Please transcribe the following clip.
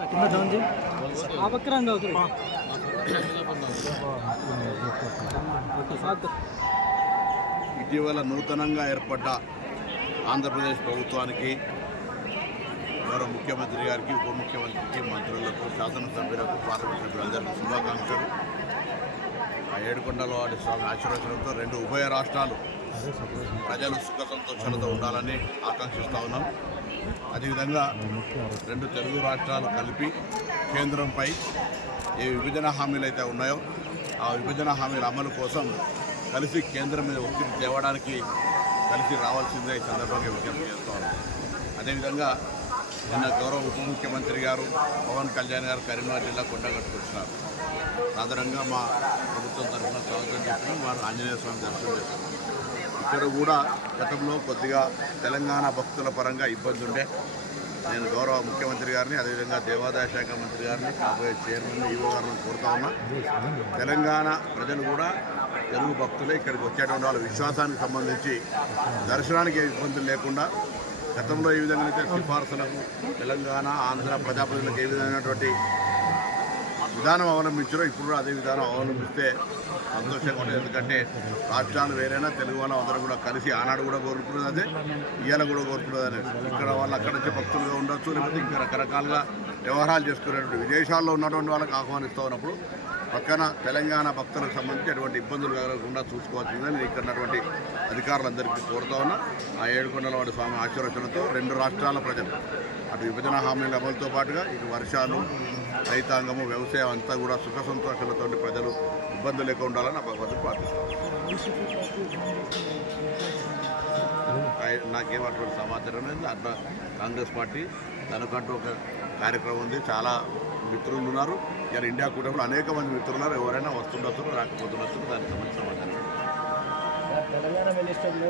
అవుతుంది. ఇటీవల నూతనంగా ఏర్పడ్డ ఆంధ్రప్రదేశ్ ప్రభుత్వానికి గౌరవ ముఖ్యమంత్రి గారికి ఉప ముఖ్యమంత్రికి మంత్రులకు శాసనసభ్యులకు పార్లమెంట్ సభ్యులందరికీ శుభాకాంక్షలు. ఆ ఏడుకొండల వాడి స్వామి ఆశీర్వచనంతో రెండు ఉభయ రాష్ట్రాలు ప్రజలు సుఖ సంతోషాలతో ఉండాలని ఆకాంక్షిస్తూ ఉన్నాం. అదేవిధంగా రెండు తెలుగు రాష్ట్రాలు కలిపి కేంద్రంపై ఏ విభజన హామీలు అయితే ఉన్నాయో ఆ విభజన హామీల అమలు కోసం కలిసి కేంద్రం మీద ఒత్తిడి తేవడానికి కలిసి రావాల్సిందే ఈ సందర్భంగా విజ్ఞప్తి చేస్తూ ఉన్నాం. అదేవిధంగా నిన్న గౌరవ ఉప ముఖ్యమంత్రి గారు పవన్ కళ్యాణ్ గారు కరీంనగర్ జిల్లా కొండగట్టుకు వచ్చినారు. సాధారణంగా మా ప్రభుత్వం తరఫున స్వాగతం చెప్పిన వారు ఆంజనేయ స్వామి దర్శనం చేశారు ఇక్కడ కూడా గతంలో కొద్దిగా తెలంగాణ భక్తుల పరంగా ఇబ్బంది ఉండే నేను గౌరవ ముఖ్యమంత్రి గారిని అదేవిధంగా దేవాదాయ శాఖ మంత్రి గారిని కాబోయే చైర్మన్ ఈవో గారిని కోరుతా ఉన్నా. తెలంగాణ ప్రజలు కూడా తెలుగు భక్తులే ఇక్కడికి వచ్చేటువంటి వాళ్ళ. విశ్వాసానికి సంబంధించి దర్శనానికి ఇబ్బందులు లేకుండా గతంలో ఏ విధంగా అయితే సిఫార్సులకు తెలంగాణ ఆంధ్ర ప్రజాప్రతినిధులకు ఏ విధమైనటువంటి విధానం అవలంబించారో ఇప్పుడు అదే విధానం అవలంబిస్తే సంతోషంగా ఉంటుంది. ఎందుకంటే రాష్ట్రాలు వేరైనా తెలుగు వాళ్ళ అందరం కూడా కలిసి ఆనాడు కూడా కోరుకున్నది అదే ఇవాళ కూడా కోరుకున్నది అనేది ఇక్కడ వాళ్ళు అక్కడ నుంచి భక్తులుగా ఉండొచ్చు లేకపోతే ఇంకా రకరకాలుగా వ్యవహారాలు చేసుకునేటువంటి విదేశాల్లో ఉన్నటువంటి వాళ్ళకి ఆహ్వానిస్తూ ఉన్నప్పుడు పక్కన తెలంగాణ భక్తులకు సంబంధించి ఎటువంటి ఇబ్బందులు కలగకుండా చూసుకోవాల్సిందని ఇక్కడ ఉన్నటువంటి అధికారులందరికీ కోరుతా ఉన్నా. ఆ ఏడుకొండల వాడి స్వామి ఆశీర్వచనతో రెండు రాష్ట్రాల ప్రజలు అటు విభజన హామీల అమలుతో పాటుగా ఇటు వర్షాలు రైతాంగము వ్యవసాయం అంతా కూడా సుఖ సంతోషాలతో ప్రజలు ఇబ్బందులు లేకుండా ఉండాలని ఆ భగవంతుడు ప్రార్థిస్తాను నాకేం అటువంటి సమాచారం లేదు. అట్లా కాంగ్రెస్ పార్టీ తనకంటూ ఒక కార్యక్రమం ఉంది. చాలా మిత్రులు ఉన్నారు. ఇలా ఇండియా కూటమిలో అనేక మంది మిత్రులు ఉన్నారు. ఎవరైనా వస్తుండొచ్చు రాకపోతుండొచ్చు. దానికి సంబంధించిన సమాచారం తెలంగాణ మినిస్టర్లు